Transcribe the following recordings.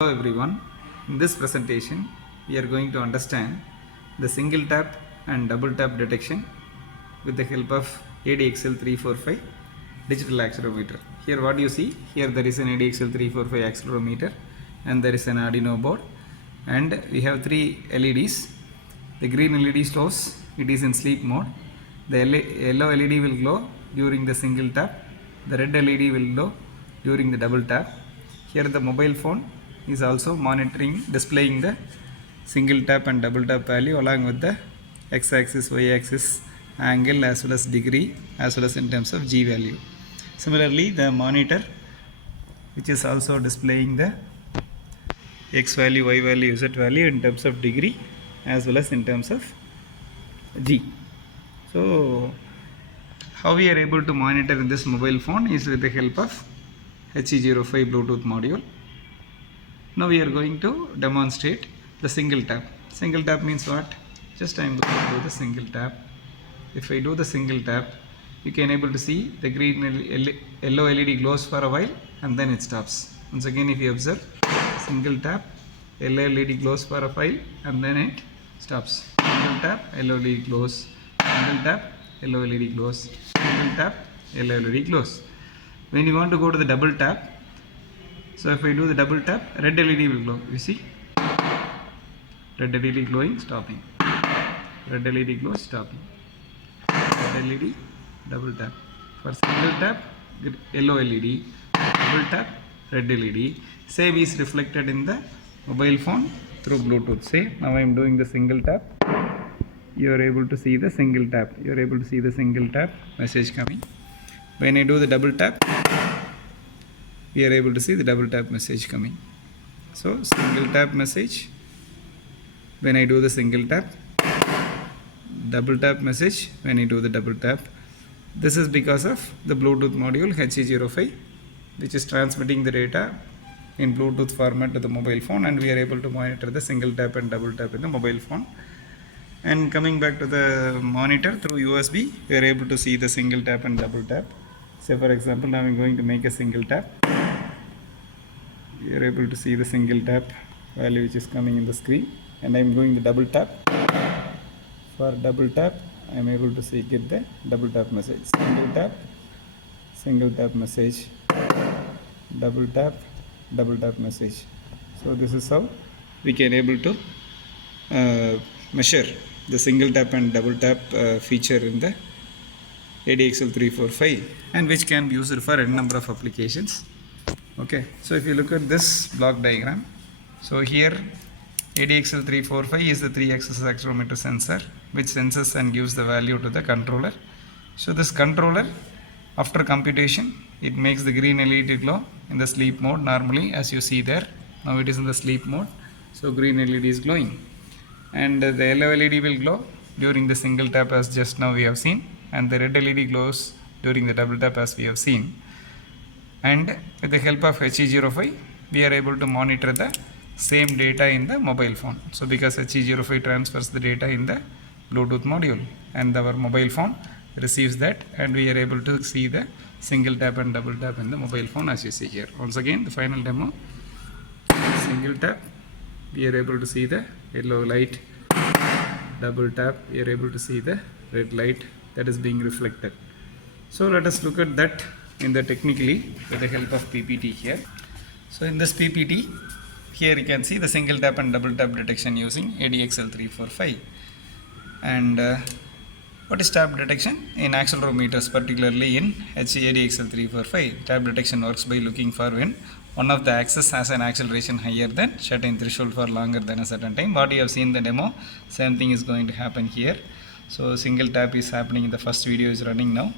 Hello everyone, in this presentation we are going to understand the single tap and double tap detection with the help of ADXL345 digital accelerometer. Here what you see, here there is an ADXL345 accelerometer and there is an Arduino board and we have three LEDs. The green LED shows it is in sleep mode, the yellow LED will glow during the single tap, the red LED will glow during the double tap. Here the mobile phone is also monitoring, displaying the single tap and double tap value along with the x-axis, y-axis, angle as well as degree as well as in terms of G value. Similarly, the monitor which is also displaying the x value, y value, z value in terms of degree as well as in terms of G. So, how we are able to monitor in this mobile phone is with the help of HE05 Bluetooth module. Now we are going to demonstrate the single tap. Single tap means what? Just I am going to do the single tap. If I do the single tap, you can able to see the green yellow LED glows for a while and then it stops. Once again, if you observe, single tap, yellow LED glows for a while and then it stops. Single tap, yellow LED glows. Single tap, yellow LED glows. Single tap, yellow LED glows. When you want to go to the double tap, so if I do the double tap, red LED will glow. You see? Red LED glowing, stopping. Red LED glows, stopping. Red LED, double tap. For single tap, yellow LED. Double tap, red LED. Same is reflected in the mobile phone through Bluetooth. Say, now I am doing the single tap. You are able to see the single tap. You are able to see the single tap message coming. When I do the double tap, we are able to see the double tap message coming. So single tap message when I do the single tap, double tap message when I do the double tap. This is because of the Bluetooth module HE05 which is transmitting the data in Bluetooth format to the mobile phone, and we are able to monitor the single tap and double tap in the mobile phone. And coming back to the monitor through USB, we are able to see the single tap and double tap. Say for example, now I am going to make a single tap. You are able to see the single tap value which is coming in the screen, and I am going to double tap. For double tap, I am able to see get the double tap message. Single tap message, double tap message. So this is how we can able to measure the single tap and double tap feature in the ADXL345, and which can be used for n number of applications. Okay, so if you look at this block diagram, so here ADXL345 is the 3-axis accelerometer sensor which senses and gives the value to the controller. So this controller, after computation, it makes the green LED glow in the sleep mode normally, as you see there. Now it is in the sleep mode, so green LED is glowing, and the yellow LED will glow during the single tap as just now we have seen, and the red LED glows during the double tap as we have seen. And with the help of HE05, we are able to monitor the same data in the mobile phone. So because HE05 transfers the data in the Bluetooth module, and our mobile phone receives that, and we are able to see the single tap and double tap in the mobile phone as you see here. Once again, the final demo, single tap, we are able to see the yellow light. Double tap, we are able to see the red light that is being reflected. So let us look at that in the technically with the help of PPT here. So in this PPT, here you can see the single tap and double tap detection using ADXL345. And what is tap detection? In accelerometers, particularly in ADXL345, tap detection works by looking for when one of the axes has an acceleration higher than certain threshold for longer than a certain time. What you have seen in the demo, same thing is going to happen here. So single tap is happening in the first video is running now.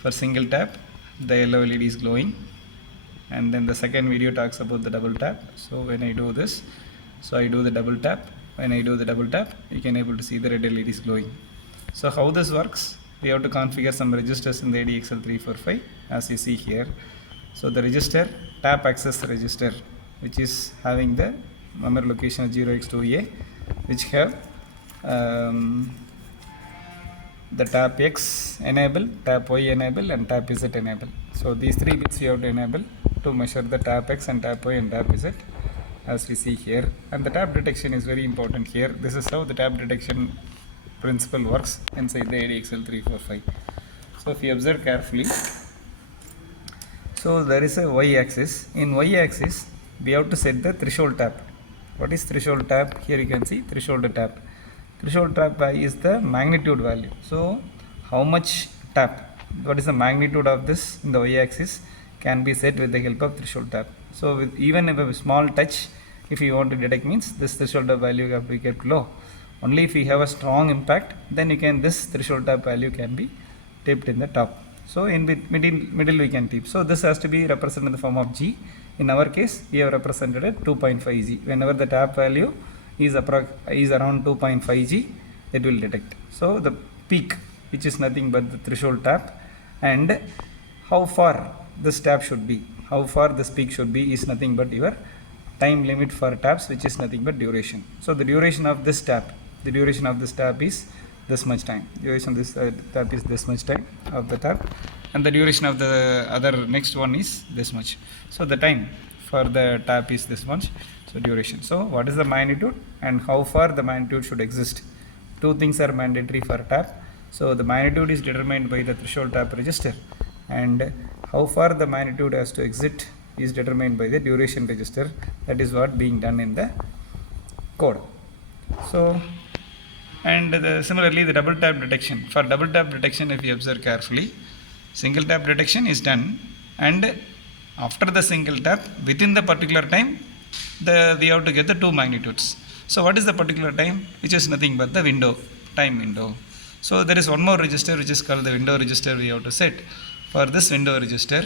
For single tap, the yellow LED is glowing, and then the second video talks about the double tap. So when I do this, so I do the double tap. When I do the double tap, you can able to see the red LED is glowing. So how this works, we have to configure some registers in the ADXL345 as you see here. So the register, tap access register, which is having the memory location of 0x2A, which have the tap X enable, tap Y enable, and tap Z enable. So these three bits you have to enable to measure the tap X and tap Y and tap Z. as we see here, and the tap detection is very important here. This is how the tap detection principle works inside the ADXL345. So if you observe carefully, so there is a y-axis. In y-axis we have to set the threshold tap. What is threshold tap? Here you can see threshold tap. Threshold tap is the magnitude value. So how much tap, what is the magnitude of this in the y-axis, can be set with the help of threshold tap. So with even if a small touch, if you want to detect, means this threshold tap value have to be kept low. Only if we have a strong impact, then you can, this threshold tap value can be tipped in the top. So in middle we can tip. So this has to be represented in the form of G. In our case, we have represented it 2.5 G. Whenever the tap value is around 2.5 G, it will detect. So the peak, which is nothing but the threshold tap, and how far this tap should be, how far this peak should be, is nothing but your time limit for taps, which is nothing but duration. So the duration of this tap, is this much time. Duration of this tap is this much time of the tap, and the duration of the other next one is this much. So the time for the tap is this much. So duration. So what is the magnitude and how far the magnitude should exist? Two things are mandatory for tap. So the magnitude is determined by the threshold tap register, and how far the magnitude has to exit is determined by the duration register. That is what being done in the code. So, and similarly the double tap detection. For double tap detection, if you observe carefully, single tap detection is done, and after the single tap, within the particular time, we have to get the two magnitudes. So what is the particular time? Which is nothing but the window, time window. So there is one more register which is called the window register we have to set. For this window register,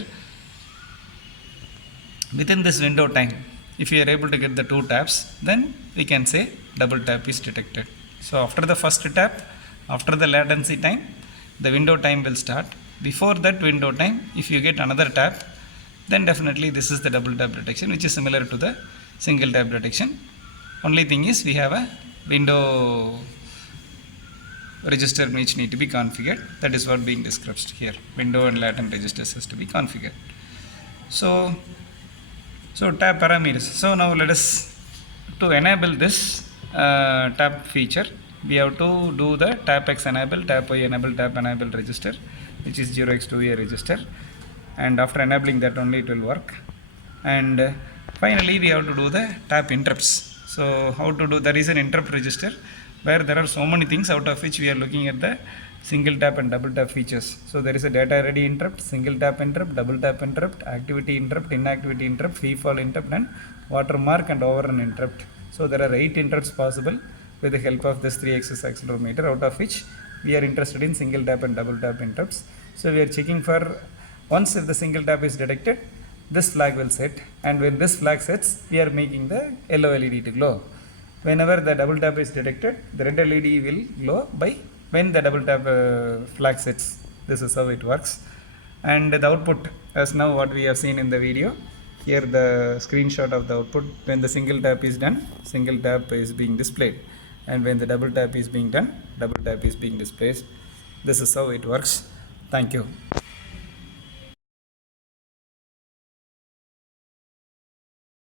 within this window time, if we are able to get the two taps, then we can say double tap is detected. So after the first tap, after the latency time, the window time will start. Before that window time, if you get another tap, then definitely this is the double tap detection, which is similar to the single tap detection. Only thing is we have a window register which need to be configured. That is what being described here. Window and latent registers has to be configured. So tap parameters. So now let us, to enable this tap feature, we have to do the tap X enable, tap Y enable, tap enable register, which is 0x2A register, and after enabling that only it will work. And finally we have to do the tap interrupts. So how to do, there is an interrupt register where there are so many things, out of which we are looking at the single tap and double tap features. So there is a data ready interrupt, single tap interrupt, double tap interrupt, activity interrupt, inactivity interrupt, free fall interrupt, and watermark and overrun interrupt. So there are 8 interrupts possible with the help of this 3-axis accelerometer, out of which we are interested in single tap and double tap interrupts. So we are checking for, once if the single tap is detected, this flag will set, and when this flag sets, we are making the yellow LED to glow. Whenever the double tap is detected, the red LED will glow by when the double tap flag sets. This is how it works. And the output, as now what we have seen in the video, here the screenshot of the output. When the single tap is done, single tap is being displayed, and when the double tap is being done, double tap is being displayed. This is how it works. Thank you.